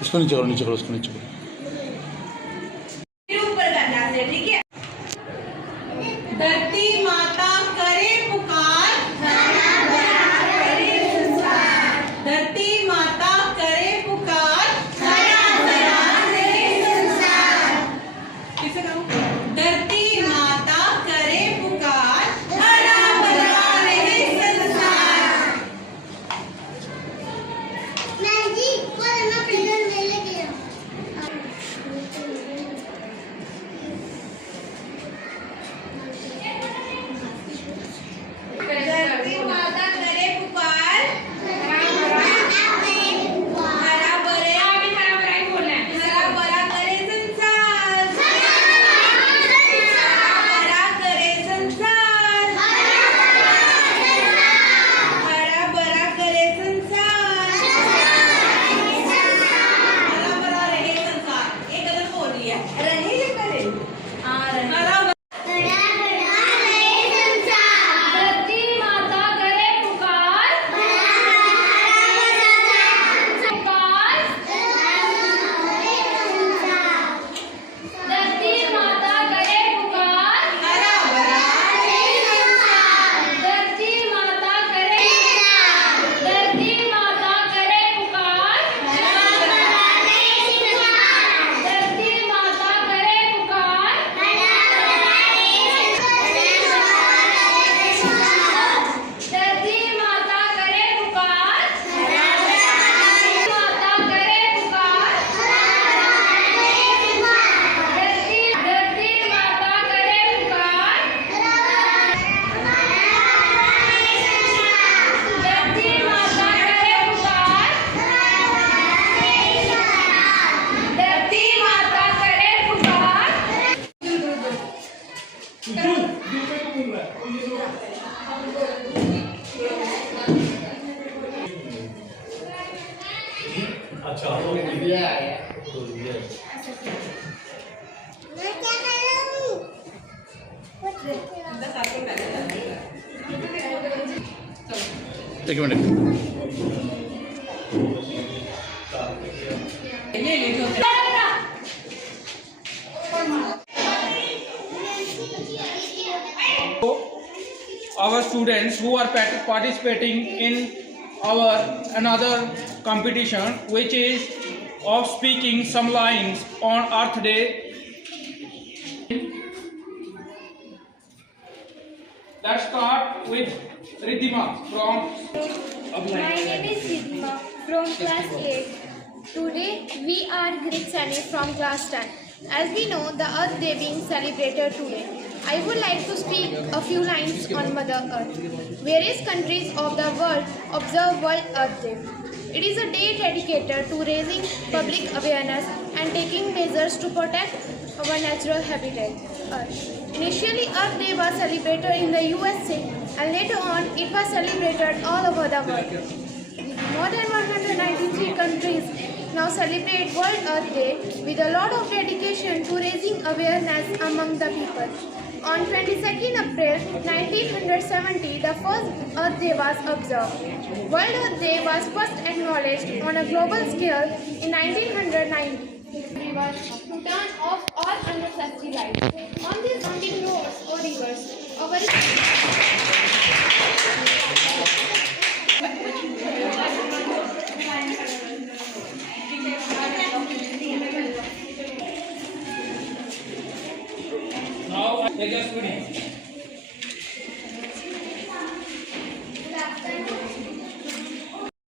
उसको नीचे करो, नीचे करो, उसको नीचे करो। ऊपर करना है, ठीक है। धरती माता करे पुकार, धरती माता करे पुकार, किसे कहूँ? धरती माता करे पुकार, हरा भरा रहे संसार। धरती माता करे पुकार, हरा भरा करे संसार, हरा करे संसार, हरा भरा करे संसार, हरा भरा रहे संसार। एक गलत बोल रही है, रहे या करे? हाँ, रहे। हरा धरती माता करे पुकार, धरती माता करे पुकार, हरा भरा धरती माता करे, धरती माता करे पुकार, धरती माता करे पुकार, धरती माता करे पुकार, माता करे पुकार, धरती माता करे पुकार, धरती माता करे पुकार, धरती माता करे पुकार। अच्छा, एक minute. Our students who are participating in our another competition, which is of speaking some lines on Earth Day. Let's start with Riddhima from. My name is Riddhima from class 8. Today we are Greek Sani from class 10. As we know the Earth Day being celebrated today, I would like to speak a few lines on Mother Earth. Various countries of the world observe World Earth Day. It is a day dedicated to raising public awareness and taking measures to protect our natural habitat, Earth. Initially, Earth Day was celebrated in the USA and later on it was celebrated all over the world. More than 193 countries now celebrate World Earth Day with a lot of dedication to raising awareness among the people. On 22nd April 1970, the first Earth Day was observed. World Earth Day was first acknowledged on a global scale in 1990. We were to turn off all unnecessary lights on these mountain roads or rivers. Now, just finish.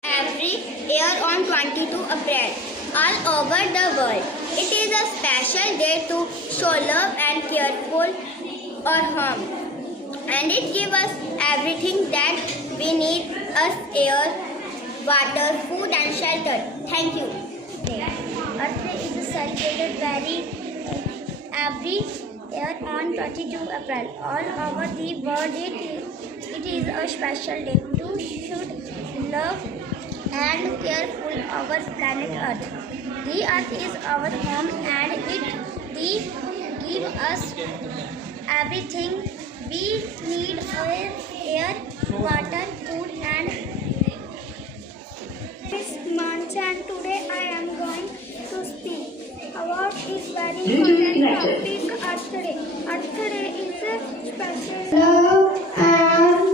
Every year on 22 April all over the world. It is a special day to show love and care for our home. And it gives us everything that we need: us air, water, food and shelter. Thank you. Earth Day is celebrated every year on 22 April. All over the world, it is a special day to should love and care for our planet Earth. The Earth is our home and it gives us everything we need: air, water, food and this month, and today I am going to speak about this very important topic, Earth Day. Earth Day is a special love and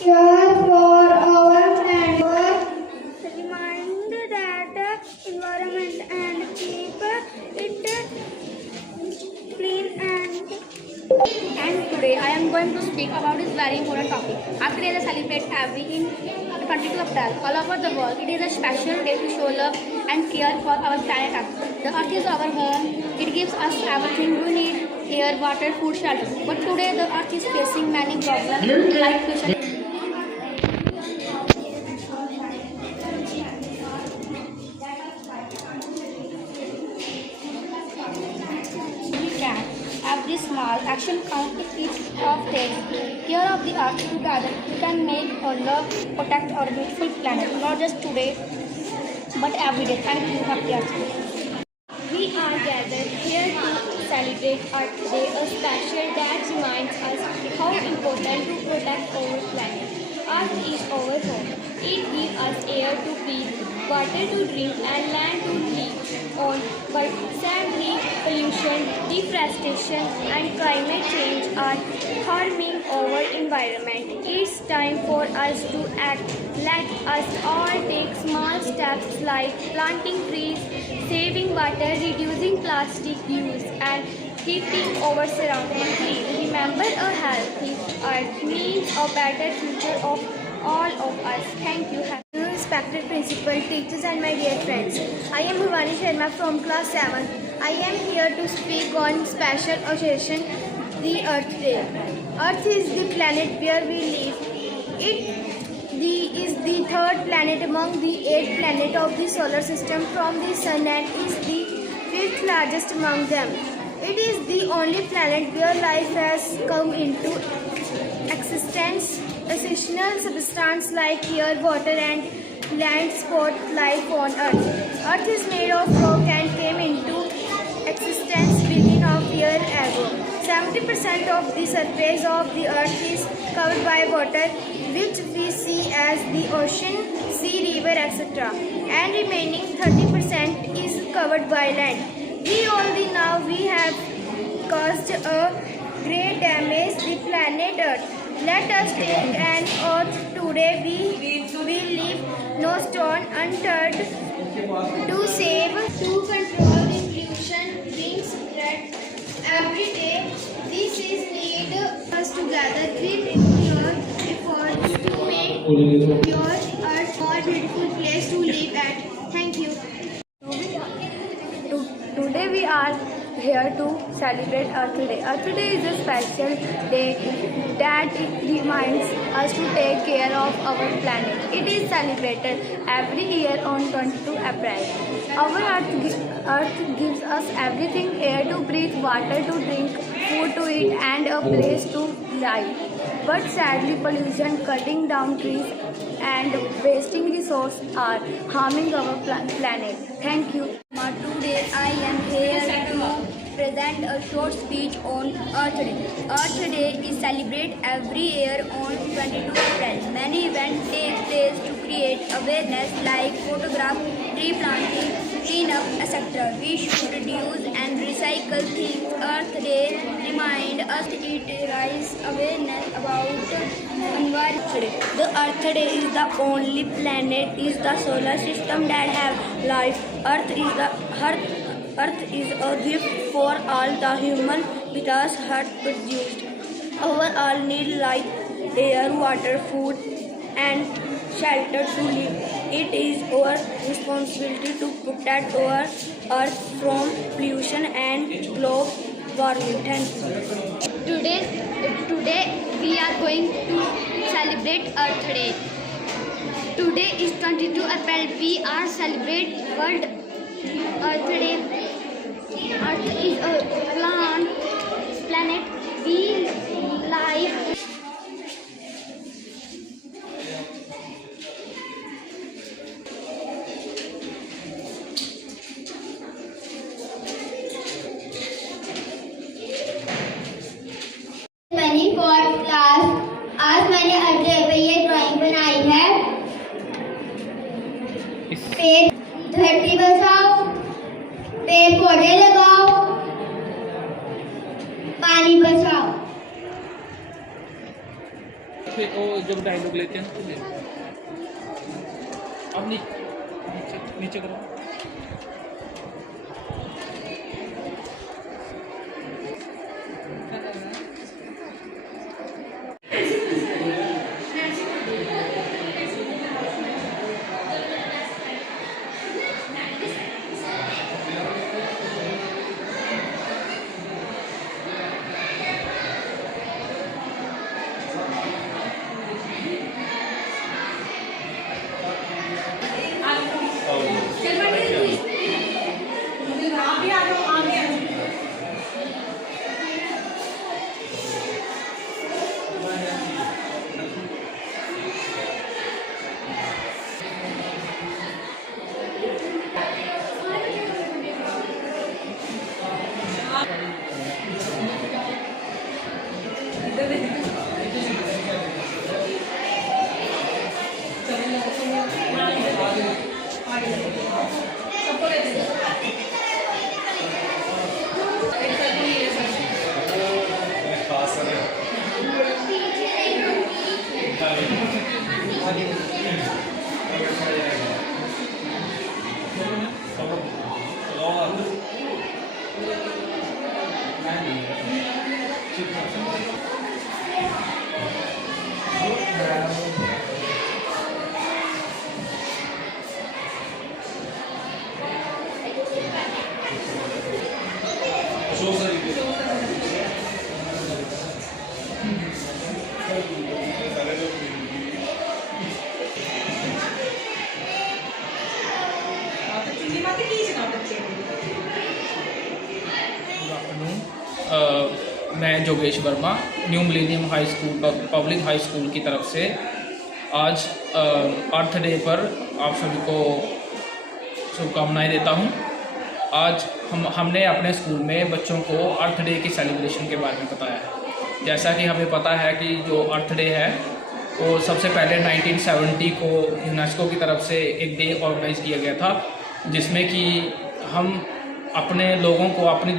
care for our planet. Remind that environment and keep it clean And today I am going to speak about this very important topic. Earth Day is celebrated every in 22 April all over the world. It is a special day to show love and care for our planet Earth. The Earth is our home. It gives us everything we need: air, water, food, shelter. But today the Earth is facing many problems like pollution. Every small action counts if each of takes care of the earth. Together we can make or love, protect our beautiful planet, not just today but every day. Thank you. Happy Earth Day. We are gathered here to celebrate Earth Day, a special that reminds us how important to protect our planet. Earth is our home. It gives us air to breathe, water to drink and land to live on. But sadly, pollution, deforestation and climate change are harming our environment. It's time for us to act. Let us all take small steps like planting trees, saving water, reducing plastic use and keeping our surroundings clean. Remember, a healthy earth means a better future of all of us. Thank you. Respected principal, teachers and my dear friends. I am Bhavani Sharma from class 7. I am here to speak on special occasion, the Earth Day. Earth is the planet where we live. It is the third planet among the 8 planets of the solar system from the sun and is the 5th largest among them. It is the only planet where life has come into existence. Essential substances like air, water and land support life on Earth. Earth is made of rock and came into existence billions of years ago. 70% of the surface of the Earth is covered by water, which we see as the ocean, sea, river, etc. And remaining 30% is covered by land. We already know we have caused a great damage to the planet Earth. Let us take an oath today. We will leave no stone unturned to save, to control the pollution being spread every day. This is need us together with your efforts to make your earth more beautiful place to live at. Thank you. Today we are here to celebrate Earth Day. Earth Day is a special day that reminds us to take care of our planet. It is celebrated every year on 22 April. Our Earth gives us everything: air to breathe, water to drink, food to eat and a place to live. But sadly, pollution, cutting down trees and wasting resources are harming our planet. Thank you. Today I am here to present a short speech on Earth Day. Earth Day is celebrated every year on 22 April. Many events take place to create awareness like photograph, tree planting, cleanup, etc. We should reduce and recycle things. Earth Day reminds us it raises awareness about environment. The Earth Day is the only planet in the solar system that have life. Earth is a gift for all the human because Earth produced. Our all need life, air, water, food and shelter to live. It is our responsibility to protect our earth from pollution and global warming. Thank you. Today we are going to celebrate Earth Day. Today is 22 April. We are celebrate World Earth Day. Earth is a planet we live. मैंने fourth class आज मैंने अर्थ day पे ये drawing बनाई है। पेड़ धरती बचाओ, पेड़ पौधे लगाओ, पानी बचाओ। वो जब डायलॉग लेते हैं तो अब नीचे करो। मैं जोगेश Verma new millennium high school public high school की तरफ से आज अर्थ डे पर आप सभी को शुभकामनाएं देता हूं। आज हमने अपने स्कूल में बच्चों को अर्थ डे की सेलिब्रेशन के बारे में बताया है। जैसा कि हमें पता है कि जो अर्थ डे है वो सबसे पहले 1970 को यूनेस्को की तरफ से एक डे ऑर्गेनाइज किया गया था, जिसमें कि हम अपने लोगों को अपनी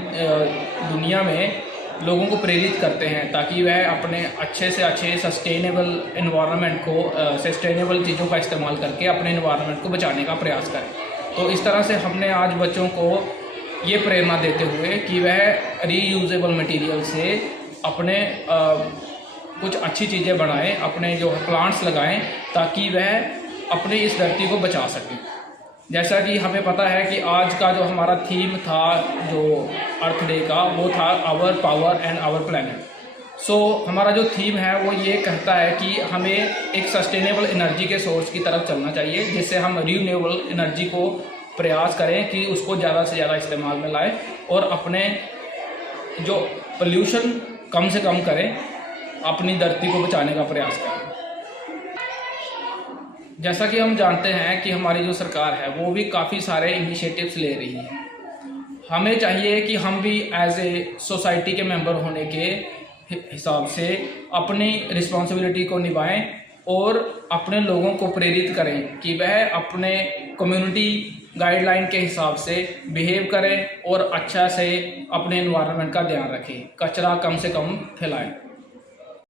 दुनिया में लोगों को प्रेरित करते हैं ताकि वह अपने अच्छे से अच्छे सस्टेनेबल इन्वायरमेंट को सस्टेनेबल चीज़ों का इस्तेमाल करके अपने इन्वायरमेंट को बचाने का प्रयास करें। तो इस तरह से हमने आज बच्चों को ये प्रेरणा देते हुए कि वह रीयूजेबल मटेरियल से अपने कुछ अच्छी चीज़ें बनाएं, अपने जो प्लांट्स लगाएं ताकि वह अपनी इस धरती को बचा सकें। जैसा कि हमें पता है कि आज का जो हमारा थीम था जो अर्थ डे का वो था our power and our planet. So हमारा जो थीम है वो ये कहता है कि हमें एक सस्टेनेबल एनर्जी के सोर्स की तरफ चलना चाहिए, जिससे हम रिन्यूएबल एनर्जी को प्रयास करें कि उसको ज़्यादा से ज़्यादा इस्तेमाल में लाएं और अपने जो पोल्यूशन कम से कम करें, अपनी धरती को बचाने का प्रयास करें। जैसा कि हम जानते हैं कि हमारी जो सरकार है वो भी काफ़ी सारे इनिशिएटिव्स ले रही है। हमें चाहिए कि हम भी एज ए सोसाइटी के मेंबर होने के हिसाब से अपनी रिस्पॉन्सिबिलिटी को निभाएं और अपने लोगों को प्रेरित करें कि वह अपने कम्युनिटी गाइडलाइन के हिसाब से बिहेव करें और अच्छा से अपने एनवायरनमेंट का ध्यान रखें, कचरा कम से कम फैलाएं।